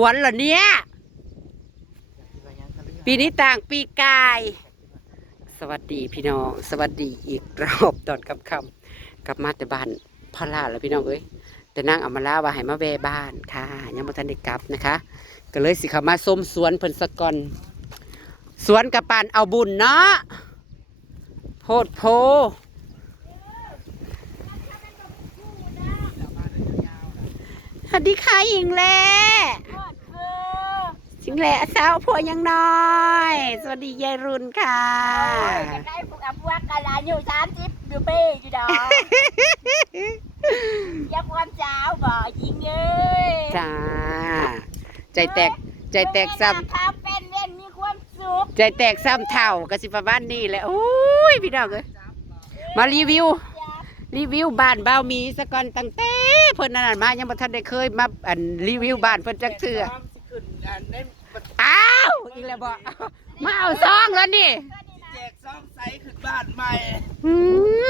วนเหรอเนี่ย ปีนี้ต่างปีกาย สวัสดีพี่น้อง สวัสดีอีกรอบตอนค่ำกลับมาแต่บ้านพ่อลาแล้วพี่น้องเอ้ยแต่นางเอามาลาว่าให้มาแวบ้านค่ะ ยังบ่ทันได้กลับนะคะ ก็เลยสิเขามาส้มสวนเพิ่นสะก่อนสวนกับปานเอาบุญเนาะโพดโพสวัสดีค่ะหญิงแล่ หญิงแหล่สาวผัวยังน้อย สวัสดียายรุนค่ะกันได้พวกอับวักกันละอยู่สามสิบอยู่เป้อยู่ดอกยับวันเช้าบ่ยิงเลยจ้า ใจแตกใจแตกซ้ข้าวเป็นเล่นมีความสุขำใจแตกซ้ำเท่ากสิประมาณนี้แหละโอ้ยพี่น้องเอ้ยมารีวิว รีวิวบ้านบ้าวหมีสะก่อนตั้งแต่เพิ่นนั่นนะมายังบ่ทันได้เคยมาอันรีวิวบ้านเพิ่นจักเทื่ออ้าวอีกแล้วบ่มาเอาซองแล้วนี่แจกซ่อมไซส์ขึ้นบ้านใหม่อื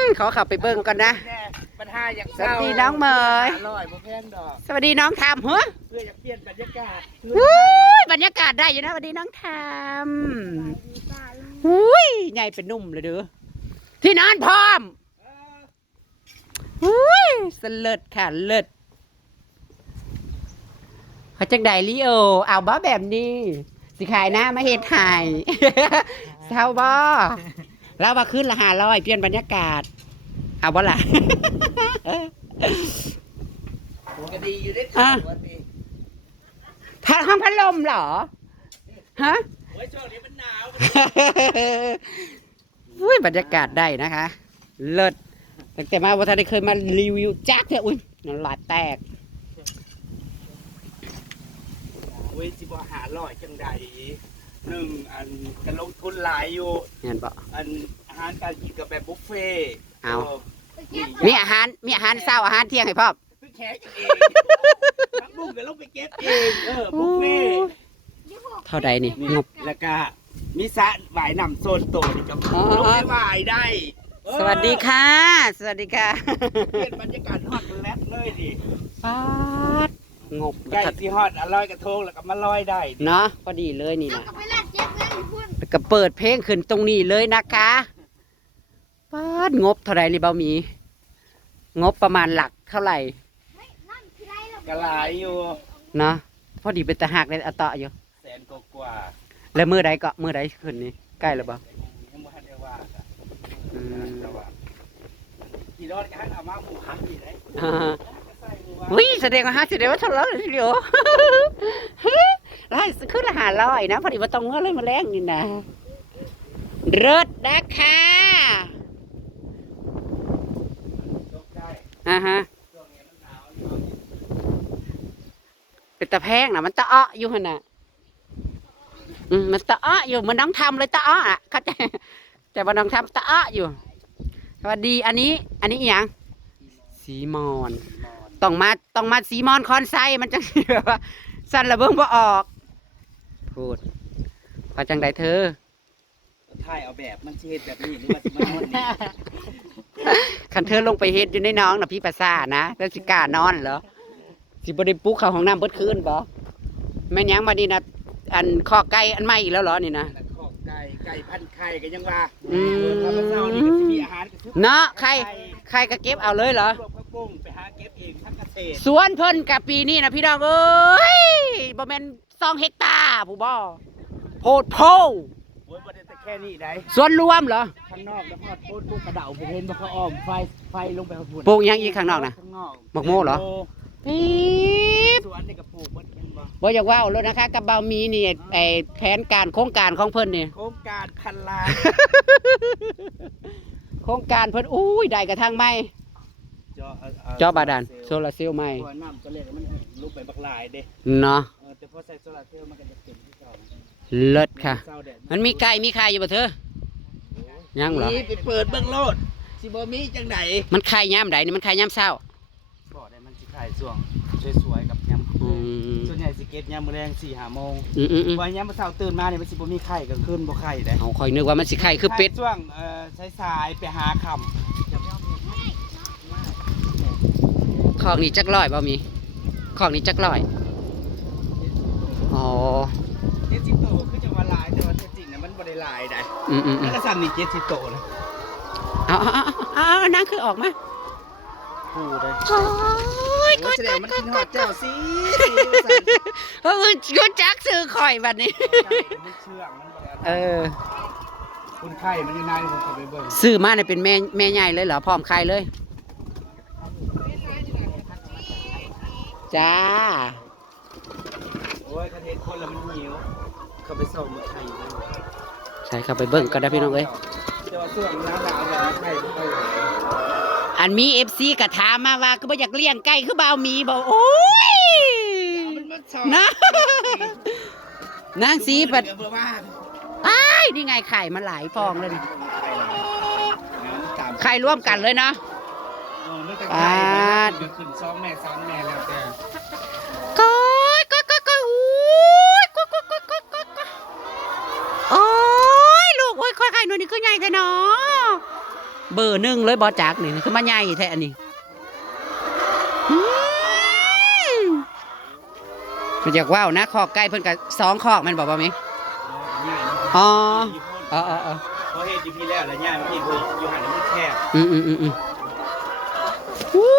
มขอเข้าไปเบิ่งก่อนนะ แน่ปัญหาอยากสวัสดีน้องเมย อร่อยบ่แพงดอกสวัสดีน้องทำหัวเพื่ออยากเปลี่ยนบรรยากาศอุ้ยบรรยากาศได้อยู่นะสวัสดีน้องทำอุ้ยใหญ่เป็นหนุ่มเลยเด้อที่นอนพร้อม เออ อุ้ยสเลิดค่ะเลิศ เขาจังไดลิโอเอาบ่แบบนี้ สิขายหน้ามาเฮ็ดไห้เศร้าบ่แล้วว่าขึ้นละหาร้อยเปลี่ยนบรรยากาศ เอาบ่ล่ะผมก็ดีอยู่ได้อะข่าววันนี้พัดห้องพัดลมเหรอ ฮะ โอ้ยช่วงนี้มันหนาวอุ้ยบรรยากาศได้นะคะ เลิศตั้งแต่มาว่าท่านได้เคยมารีวิวจักเนี่ยอุ้ยน้ำลายแตก โอ้ยสิบ่หาร่อยจังใดหนึ่งอันก็ลงทุนหลายอยู่ เห็นบอกอันอาหารการกินกับแบบบุฟเฟ่ต์เอานี่มีอาหาร มีอาหารเช้าอาหารเที่ยงให้พ่อมเพิ่งแขกกันเองทั้งบุ้งก็ลงไปเก็บเองเออบุฟเฟ่ต์เท่าใดนี่นี่งบ แล้วก็มีสระว่ายน้ำโซนโตนี่ก็อ๋อ ลงไปว่ายได้เออสวัสดีค่ะ สวัสดีค่ะเปลี่ยนบรรยากาศฮอดแลกเลยดิป๊าด งบใกล้ที่ฮอดอร่อยกระทงแล้วก็มาลอยได้เนาะพอดีเลยนี่นะก็ไปลัดเจ็บเงินคุณแล้วก็เปิดเพลงขึ้นตรงนี้เลยนะคะป๊าดงบเท่าไหรนี่เบาหมี งบประมาณหลักเท่าไหร่นั่นคือไรเรากระหลายอยู่เนาะพอดีเป็นตะหักในอะตะอยู่แสนกว่าแล้วมือใดก็มือใดขึ้นนี่ใกล้แล้วบ่ๆยังบ่ทันได้ว่าจ้ะอืมแต่ว่าขี่รถกันเอามาหมู่หักอีกได้ อ่าก็ใส่หมู่หักวิแสดงว่าห้าแสดงว่าท่าไหร่เดียวได้ขึ้นละหาร้อยนะพอดีว่าต้องเงินเลยมาแรงนี่นะเลิศนะคะอ่าฮะเป็นตะแพงนะมันตะอ้ออยู่ขนาดอืมมันตะอ้ออยู่เหมันน้องทำเลยตะอ้ออะเข้าใจแต่ว่าน้องทำตะอ้ออยู่สวัสดีอันนี้ อันนี้อหย่างสีมอนนอน ต้องมาต้องมาสีมอนคอนไซมันจังสิแบบว่าสั่นระเบิงบ่ออก พูดพอจังใดเธอถ่ายเอาแบบมันสิเฮ็ดแบบนี้หรือว่าสิมานอนนี่คันเธอลงไปเฮ็ดอยู่ในน้องนะพี่ประสานะแล้วสิกล้านอนเหรอสิบ่ได้ปลุกเขาห้องน้ำเบิดคืนบ่แม่นยังมานี่นะอันคอกไก่อันใหม่อีกแล้วเหรอนี่นะ แล้วขอกไก่ไก่พันไข่ก็ยังว่าอืม เออถ้ามันเช้านี่ก็สิมีอาหารก็คือเนาะใครใครก็เก็บเอาเลยเหรอพวกผักบุ้งไปหาเก็บเองทั้งเก ษตรสวนเพิ่นกับปีนี้นะพี่น้องเอ้ยบ่แม่น2เฮกตาร์ผู้บ่โพดโพโอ้ยบ่ได้แต่แค่นี้ได้สวนรวมเหรอ ข้างนอกแล้วฮอดโพดพวกกระเดาผมเห็นบ่เขาอ้อมไฟไฟลงไปข้างบนปลูกหยังอีกข้างนอกนะข้างนอกบักโม่เหรอ ปี๊บสวนนี่ก็ปลูกเบิดเห็นบ่บ่อยากว่าวแล้วนะคะกับเบามีนี่ไอ้แผนการโครงการของเพิ่นนี่ โครงการพันล้าน โครงการเพิ่นอุ้ยได้กระทั่งไม้จอ เอ่อเอ่อจอบาดาลโซลาร์เซลล์ไม้ตัวน้ำตัวเล็กมันลุกไปบักหลายเด้เนาะเออแต่พอใส่โซลาร์เซลล์มันก็จะเต็มที่เก่าเลิศค่ะ เศร้าแดดมันมีไก่มีไข่อยู่บ่เธอยังเหรอ นี่ไปเปิดเบิ่งโลดสิบ่มีจังไดมันไข่ยามใดนี่มันไข่ยามเช้าบ่ได้มันสิขายช่วงสวยๆกับยามอืมส่วนใหญ่สิเก็บยามมื้อแรง4-5โมงอืมอืมอืมพอยามมื้อเช้าตื่นมาเนี่ยมันสิบ่มีไข่กลางคืนบ่ไข่เด้ เอาคอยนึกว่ามันสิไข่คือเป็ด ช่วงเอ่อสายๆไปหาค่ำ ของนี่จักร้อยบ่มีของนี่จักร้อยเจ็ดสิบโตคือจะว่าหลายแต่ว่าจริงๆนะมันบ่ได้หลายได้อืมอืมอืแล้มวก็สั่นนี่เจ็ดสิบโตนะเอาเอาเอาเอาเอานั่งคือออกมากูเลยโอ้ยโอ้แสดงมันกินหอดเจ้าสิเออกูจักซื้อข่อยบัดนี้ มันเชื่องมันบ่ได้เออ คุณไข่มันอยู่ในผมขอไปเบิ่งซื้อมาเนี่ยเป็นแม่แม่ใหญ่เลยเหรอพร้อมใครเลย จ้า โอ้ยกระเทศคนละมันหิวเขาไปส่งมาไข่ด้วยใช่ครับไปเบิ่งก็ได้พี่น้องเอ้ยแต่ว่าส่วนน้ำหนาวแบบไข่ไม่ค่อยไหวอันมีเอฟซีกระถามมาว่าก็บ่อยากเลี้ยงไก่คือบ่าวหมีบอกโอ้ยมันมันชอบนะนางสีปัดเดี๋ยวเบอร์ว่าอ้ายนี่ไงไข่มาหลายฟองเลยนี่ไข่ละน้ำตามไข่ร่วมกันเลยเนาะ เออมันจะไข่มันจะขึ้นสองแม่สามแม่แล้วแต่ ก้อยก้อยก้อยก้อยโอ้ยก้อยก้อยก้อยก้อยก้อยก้อยโอ้ยลู กโอ้ยก้อยไข่หนูนี่คือใหญ่แท้เนาะเบอร์หนึ่งเลยบอจักนี่คือมาใหญ่แท้อันนี้อืมมันอยากว่าวนะคอกไก่เพิ่นกับสองคอกแมันบอกว่าไหมง่ายนะอ๋อญี่ปุ่นอ๋ออ๋ออ๋อเพราะเฮ็ดอยู่พี่แล้วแล้วง่ายมันพี่อยู่หันมันแคบอืมอืมอืมอืมวู้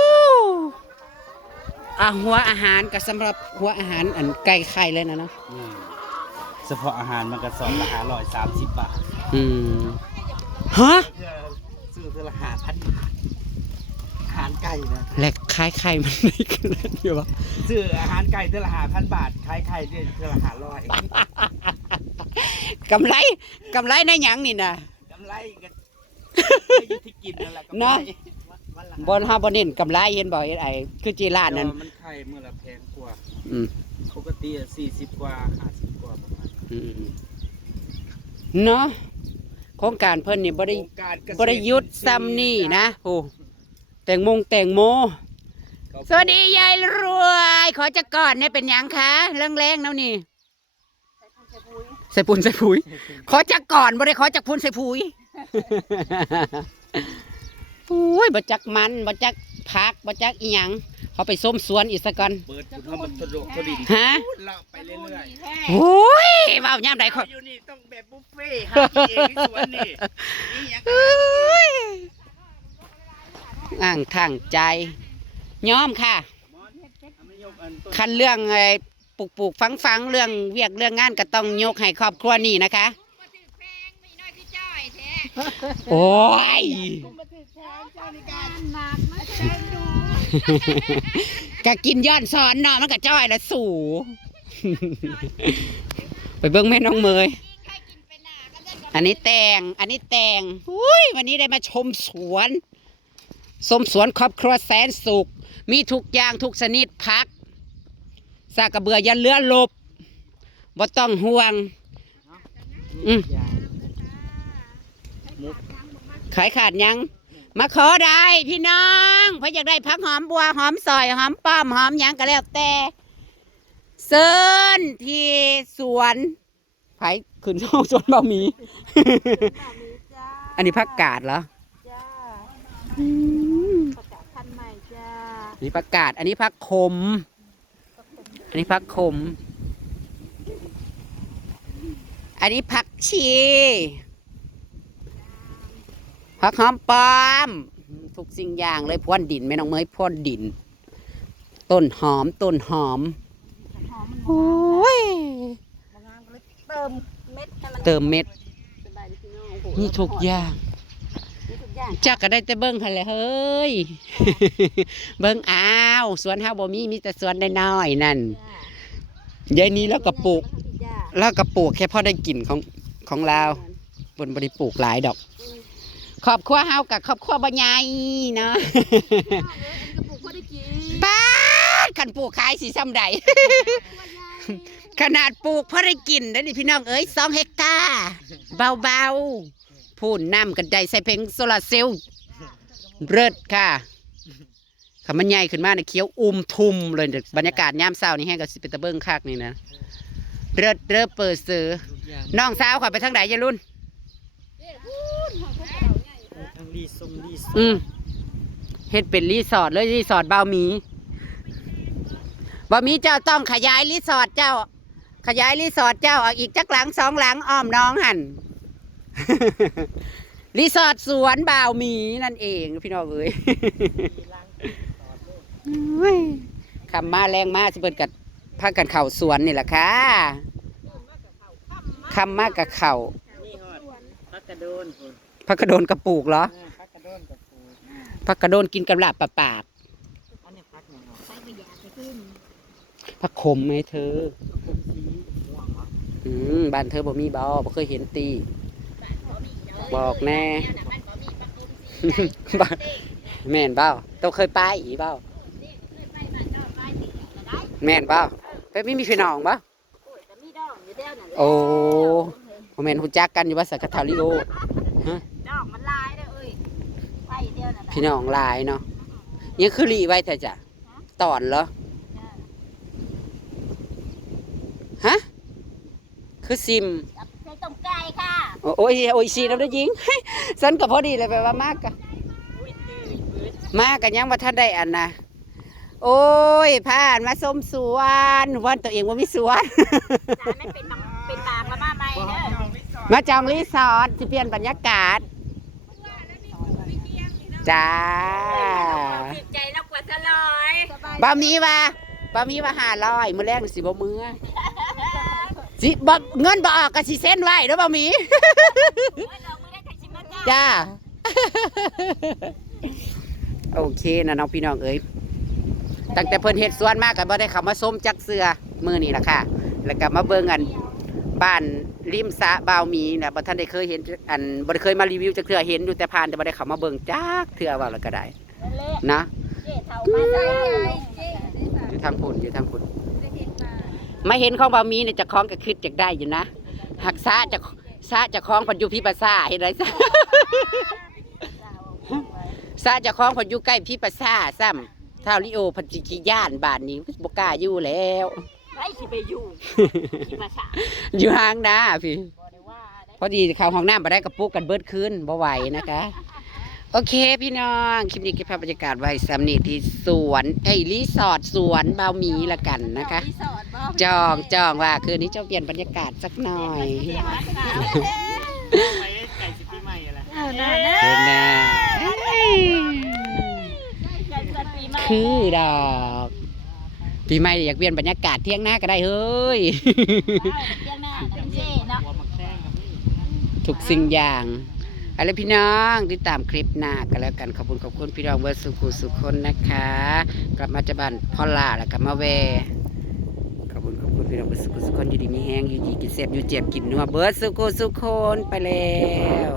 อะหัวอาหารก็สำหรับหัวอาหารอันไก่ไข่เลยนะเนาะอืมเฉพาะอาหารมันก็สองละห้าร้อยสามสิบบาทอืมฮะเพื่อซื้อเพื่อละห้าพันบาทอาหารไก่นะและขายไข่มันไม่ขึ้นเลยเดียววะซื้ออาหารไก่เพื่อละห้าพันบาทขายไข่เพื่อละห้าร้อยกำไรกำไรในหยังนี่นะกำไรกันอยู่ที่กินนั่นแหละกำไรเนาะวันละบนฮาบนเน้นกำไรเห็นบ่เอ็ดไอคือจีราดนั่นแต่ว่ามันไข่เมื่อละแพงกว่าอืม ปกติสี่สิบกว่าห้าสิบกว่าประมาณอืม เนาะโครงการเพิ่นนี่บ่ได้โครงการเกษตรบ่ได้หยุดซ้ำนี่นะโอ้แตงมงแตงโม สวัสดียายรวย ขอจะกอดเนี่ยเป็นหยังคะเรื่องแรงๆแล้วนี่ใส่ปุนใส่ผุยขอจะก่อนบ่ได้ขอจากพุนใส่ผุยอุ้ยบ่จักมันบ่จักพักบ่จักอีหยัง เขาไปส้มสวนอีกสักก่อนเปิดคุณว่ามันทะลุทะดินฮะเราไปเรื่อยโอ้ยเว้ายามๆใดขออยู่นี่ต้องแบบบุฟเฟ่ต์หากินเองที่สวนนี่นี่ยังเอ้ยอ่างทางใจยอมค่ะมอนเอามายกอันต้นคันเรื่องไอ้ปลูกปลูกฟังฟังเรื่องเวียกเรื่องงานก็ต้องยกให้ครอบครัวนี่นะคะโอ้ยก็กิ นย้อนสอนเนาะมันก็จ้อยละสู่ไปเบิ้งแม่น้องเมย อันนี้แตง อันนี้แตงอุ้ยวันนี้ได้มาชมสวนชมสวนครอบครัวแสนสุข มีทุกอย่างทุกชนิดพัก สากกระเบือยันเรือลบบ่ต้องห่วง อืมขายขาดยัง มาขอได้พี่น้องเพราะอยากได้พักหอมบัวหอมซอยหอมป้อมหอมหยังก็แล้วแต่เซินที่สวนไผขึ้นช่องสวนบะหมี่ อันนี้ผักกาดเหรอจ้าอืมประกาศพันธุ์ใหม่จ้าอันนี้ผักกาด อันนี้ผักขม อันนี้ผักขม อันนี้ผักชี ผักหอมปลอม ทุกสิ่งอย่างเลยพ่นดินไม่น้องเมยพ่นดิน ต้นหอมต้นหอมหอมมันโอ้ยบางงานก็เลยเติมเม็ดให้มันเติมเม็ดสบายดีพี่น้องโอ้โหนี่ทุกอย่างนี่ทุกอย่างจักก็ได้แต่เบิ้งหันเลยเฮ้ย เบิ้งอ้าวสวนเฮาบ่มีมีแต่สวนน้อยๆนั่นจ้ายายนี้แล้วก็ปลูกจ้าแล้วก็ปลูกแค่พอได้กินของของเราบนบริปลูกหลายดอก ครอบครัวเฮากับครอบครัวบ่ใหญ่เนาะกระปุกพอได้กินป้าดขันปลูกขายสีซ้ำใดขนาดปลูกพอได้กินได้อนี่พี่น้องเอ้ยสองเฮกตาร์เบาๆพูนน้ำกันได้ใส่เพลงโซลาร์เซลล์เลิศค่ะคำมันใหญ่ขึ้นมาเนี่ยเขียวอุ้มทุ่มเลยเด้อบรรยากาศยามเช้านี่แห้งกับสิเป็นตะเบิ้งคักนี่นะเลิศเลิศเปิดซื้อน้องสาวขอยไปทางไหนยายรุ่น ทั้งรีทรงรีสอืมเฮ็ดเป็นรีสอร์ทเลยรีสอร์ทเบาหมีเบาหมีเจ้าต้องขยายรีสอร์ทเจ้า ขยายรีสอร์ทเจ้าออกอีกจักหลังสองหลังอ้อมน้องหันรีสอร์ทสวนบ่าวหมีนั่นเองพี่น้องเอ้ยเฮ้ยคำมาแรงมาสิเปิดกัดพากันเข่าสวนนี่แหละค่ะคำมากกับเข่านี่ฮอดพักกระโดนคุณ พักกระโดนกระปุกเหรอพักกระโดนกับปูพักกระโดนกินกับลาบปลาปาบอันนี้พักยังไงใส่ไปอยากไปขึ้นพักขมไหมเธอผมสีม่วงเหรออืมบ้านเธอบ่มีบ่บ่เคยเห็นตีบอกแน่บ้านแม่นเบ้าต้องเคยไปอีเบ้าแม่นเบ้าไปไม่มีพี่น้องบ่โอ้บ่แม่นฮู้จักกันอยู่ว่าสักกะทาลิโอ ดอกมันลายเด้อเอ้ยไปเดียวน่ะ พี่น้องหลายเนาะยังคือหลีไว้แต่จ้ะตอนเหรอฮะคือซิมใส่ต้มไก่ค่ะโอ้โอ้ยโอ้ยสีน้ำได้ยิงสันก็พอดีเลยไปว่ามากกะมากกันยังว่าท่านได้อันนะโอ้ยผ่านมาส้มสวนวันตัวเองว่ามีสวนจานไม่เป็นบางเป็นบางละมาใหม่เด้อมาจองรีสอร์ทสิเปลี่ยนบรรยากาศ จ้าจิตใจเรากว่าจะลอยบะมีว่าบะมีว่าหาร้อยมือแรกสิบ่มือสิบ่เงินบ่ออกก็สิเส้นไว้เด้อบะหมี่จ้า โอเคนะน้องพี่น้องเอ้ยตั้งแต่เพิ่นเฮ็ดสวนมากก็บ่ได้เข้ามาส้มจักเสือมือนี้ล่ะค่ะ แล้วก็มาเบิ่งอัน บ้านริมสระบ่าวหมีน่ะบ่ทันได้เคยเห็นอันบ่ได้เคยมารีวิวจักเทื่อเห็นอยู่แต่ผ่านแต่บ่ได้เข้ามาเบิ่งจักเทื่อว่าแล้วก็ได้เละนะเจ๊เท่ามาใส่เจ๊อยู่ทางพุ่นอยู่ทางพุ่นมาเห็นของบ่าวหมีเนี่ยเจะคล้าของก็คิดจักได้อยู่นะหักษาจะษาเจะคล้าของเพันอยู่พี่ภาษาเห็นไรซะซาเจะคล้าของเพันอยู่ใกล้พี่ภาษาซ้ำท้าวลิโอเพันจิกิย่านบ้านนี้บกล้าอยู่แล้ว ไอ้สิไปอยู่ที่มาสาอยู่ห่างนะพี่ บ่ได้ว่าได้พอดีเข้าห้องน้ำมาได้กระปุกกันเบิดคืนบ่ไหวนะคะ โอเคพี่น้องคลิปนี้เก็บภาพบรรยากาศไว้สำนีที่สวนไอ้ยรีสอร์ทสวนบาวหมีละกันนะคะ รีสอร์ทบ่จองจองว่าคืนนี้จะเปลี่ยนบรรยากาศสักหน่อยเจ๊มาสาไปไก่สิปีใหม่อะไรเออนั่นนะเห็นนะเอ้ยเกิดปีใหม่ คือดอก ปีใหม่อยากเปลี่ยนบรรยากาศเที่ยงหน้าก็ได้เฮ้ยเจ้าหน้ากันเจ๊เนาะหัวมักแซงกับนี่ทุกสิ่งอย่างอะไรพี่น้องที่ตามคลิปหน้ากันแล้วกันขอบคุณขอบคุณพี่น้องเบิร์ดสุขุสุขคนนะคะ กลับมาจากบ้านพ่อล่าแล้วกลับมาแวขอบคุณขอบคุณพี่น้องเบิร์ดสุขุสุขคนอยู่ดีมีแห้งอยู่ดีกินเสียบอยู่เจ็บกินนัวเบิร์ดสุขุสุขคนไปแล้ว